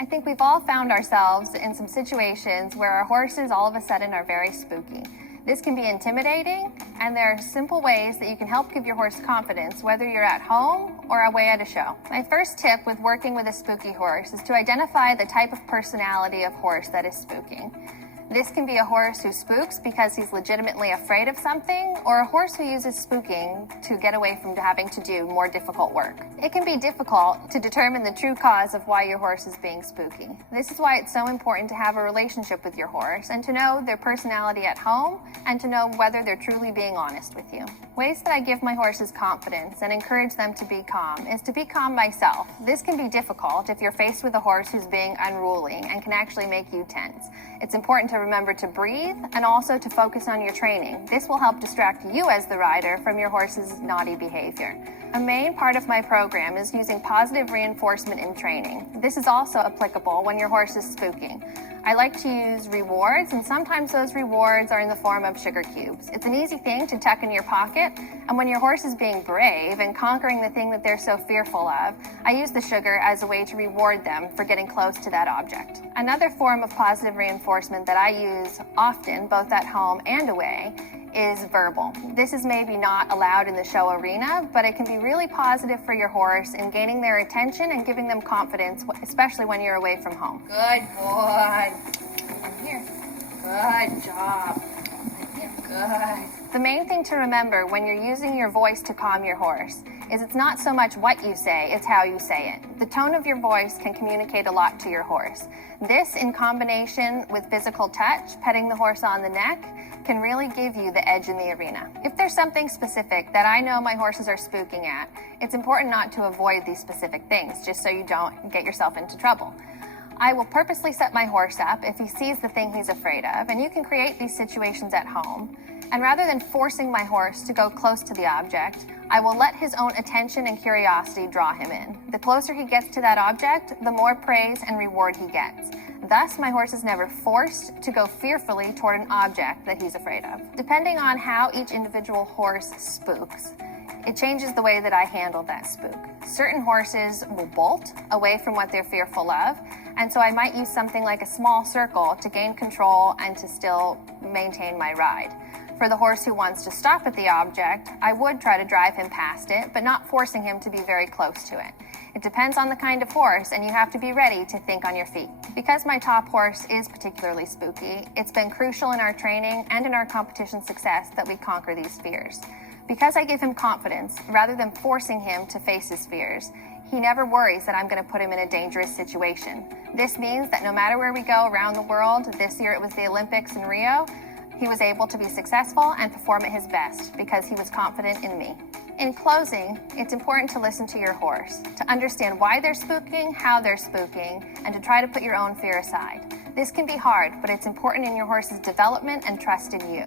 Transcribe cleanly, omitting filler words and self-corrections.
I think we've all found ourselves in some situations where our horses all of a sudden are very spooky. This can be intimidating, and there are simple ways that you can help give your horse confidence, whether you're at home or away at a show. My first tip with working with a spooky horse is to identify the type of personality of horse that is spooking. This can be a horse who spooks because he's legitimately afraid of something, or a horse who uses spooking to get away from having to do more difficult work. It can be difficult to determine the true cause of why your horse is being spooky. This is why it's so important to have a relationship with your horse and to know their personality at home and to know whether they're truly being honest with you. Ways that I give my horses confidence and encourage them to be calm is to be calm myself. This can be difficult if you're faced with a horse who's being unruly and can actually make you tense. It's important to remember to breathe and also to focus on your training. This will help distract you as the rider from your horse's naughty behavior. A main part of my program is using positive reinforcement in training. This is also applicable when your horse is spooking. I like to use rewards, and sometimes those rewards are in the form of sugar cubes. It's an easy thing to tuck in your pocket, and when your horse is being brave and conquering the thing that they're so fearful of, I use the sugar as a way to reward them for getting close to that object. Another form of positive reinforcement that I use often, both at home and away, is verbal. This is maybe not allowed in the show arena, but it can be really positive for your horse in gaining their attention and giving them confidence, especially when you're away from home. Good boy. I'm here. Good job. Good. The main thing to remember when you're using your voice to calm your horse is it's not so much what you say, it's how you say it. The tone of your voice can communicate a lot to your horse. This, in combination with physical touch, petting the horse on the neck, can really give you the edge in the arena. If there's something specific that I know my horses are spooking at, it's important not to avoid these specific things, just so you don't get yourself into trouble. I will purposely set my horse up if he sees the thing he's afraid of, and you can create these situations at home. And rather than forcing my horse to go close to the object, I will let his own attention and curiosity draw him in. The closer he gets to that object, the more praise and reward he gets. Thus, my horse is never forced to go fearfully toward an object that he's afraid of. Depending on how each individual horse spooks, it changes the way that I handle that spook. Certain horses will bolt away from what they're fearful of, and so I might use something like a small circle to gain control and to still maintain my ride. For the horse who wants to stop at the object, I would try to drive him past it, but not forcing him to be very close to it. It depends on the kind of horse, and you have to be ready to think on your feet. Because my top horse is particularly spooky, it's been crucial in our training and in our competition success that we conquer these fears. Because I give him confidence, rather than forcing him to face his fears, he never worries that I'm going to put him in a dangerous situation. This means that no matter where we go around the world, this year it was the Olympics in Rio, he was able to be successful and perform at his best because he was confident in me. In closing, it's important to listen to your horse, to understand why they're spooking, how they're spooking, and to try to put your own fear aside. This can be hard, but it's important in your horse's development and trust in you.